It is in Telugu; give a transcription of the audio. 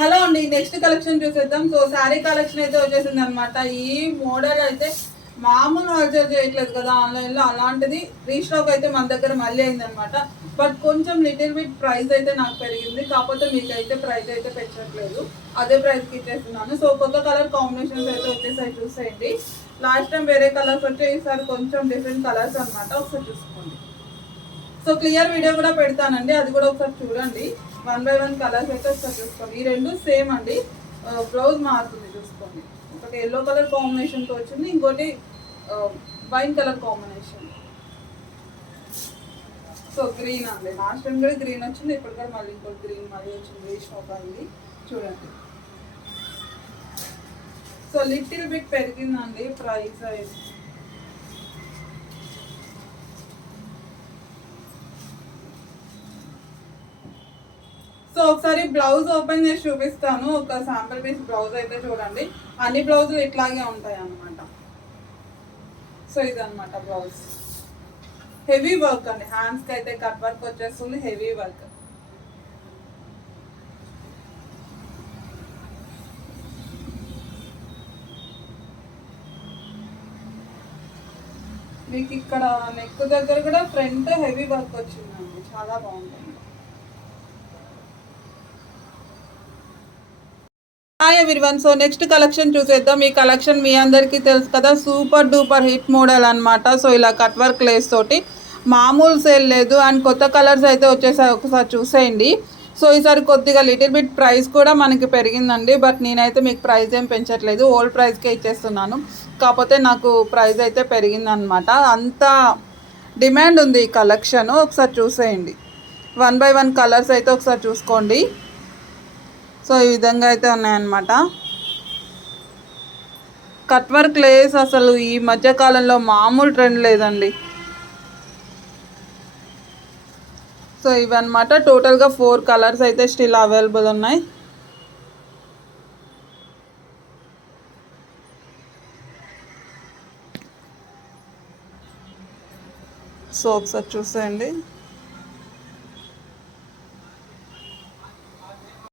హలో అండి నెక్స్ట్ కలెక్షన్ చూసేద్దాం. సో శారీ కలెక్షన్ అయితే వచ్చేసింది అనమాట ఈ మోడల్ అయితే మామూలు ఆర్డర్ చేయట్లేదు కదా ఆన్లైన్లో అలాంటిది రీస్టాక్ అయితే మన దగ్గర మళ్ళీ అయిందనమాట బట్ కొంచెం లిటిల్ బిట్ ప్రైస్ అయితే నాకు పెరిగింది. కాకపోతే మీకు అయితే ప్రైస్ అయితే పెంచట్లేదు అదే ప్రైస్కి ఇచ్చేస్తున్నాను. సో కొత్త కలర్ కాంబినేషన్స్ అయితే వచ్చేసారి చూసేయండి. లాస్ట్ టైం వేరే కలర్స్ వచ్చే ఈసారి కొంచెం డిఫరెంట్ కలర్స్ అనమాట ఒకసారి చూసుకోండి. సో క్లియర్ వీడియో కూడా పెడతానండి. అది కూడా ఒకసారి చూడండి. వన్ బై వన్ కలర్స్ అయితే ఒకసారి చూసుకోండి. ఈ రెండు సేమ్ అండి. Uh, బ్లౌజ్ మారుతుంది చూసుకోండి. ఒకటి ఎల్లో కలర్ కాంబినేషన్తో వచ్చింది. ఇంకోటి wine colour combination so green అండి. లాస్ట్ టైం కూడా గ్రీన్ వచ్చింది. ఇప్పుడు కూడా మళ్ళీ ఇంకోటి గ్రీన్ మళ్ళీ వచ్చింది. షాప్ అయింది చూడండి. సో లిటిల్ బిట్ పెరిగిందండి ప్రైస్ అయితే. సో ఒకసారి బ్లౌజ్ ఓపెన్ చేసి చూపిస్తాను. ఒక శాంపుల్ పీస్ బ్లౌజ్ అయితే చూడండి. అన్ని బ్లౌజులు ఇట్లాగే ఉంటాయి అన్నమాట సో ఇది బ్లౌజ్. హెవీ వర్క్ అండి. హ్యాండ్స్కి అయితే కట్ వర్క్ వచ్చేస్తుంది. హెవీ వర్క్ మీకు ఇక్కడ నెక్ దగ్గర కూడా ఫ్రంట్ హెవీ వర్క్ వచ్చిందండి. చాలా బాగుంటుంది hi everyone so next collection చూసేద్దాం. ఈ కలెక్షన్ మీ అందరికీ తెలుసు కదా. సూపర్ డూపర్ హిట్ మోడల్ అనమాట సో ఇలా కట్ వర్క్ లేస్ తోటి. మామూలు సేల్ లేదు. అండ్ కొత్త కలర్స్ అయితే వచ్చేసారి ఒకసారి చూసేయండి. సో ఈసారి కొద్దిగా లిటిల్ బిట్ ప్రైస్ కూడా మనకి పెరిగిందండి. బట్ నేనైతే మీకు ప్రైస్ ఏం పెంచట్లేదు. ఓల్డ్ ప్రైస్కే ఇచ్చేస్తున్నాను. కాకపోతే నాకు ప్రైస్ అయితే పెరిగిందనమాట అంత డిమాండ్ ఉంది ఈ కలెక్షన్ ఒకసారి చూసేయండి. వన్ బై వన్ కలర్స్ అయితే ఒకసారి చూసుకోండి. సో ఈ విధంగా అయితే ఉన్నాయన్నమాట. కట్ వర్క్ లేస్ అసలు ఈ మధ్యకాలంలో మామూలు ట్రెండ్ లేదండి. సో ఇవన్నమాట. టోటల్గా ఫోర్ కలర్స్ అయితే స్టిల్ అవైలబుల్ ఉన్నాయి. సో ఒకసారి చూసేయండి.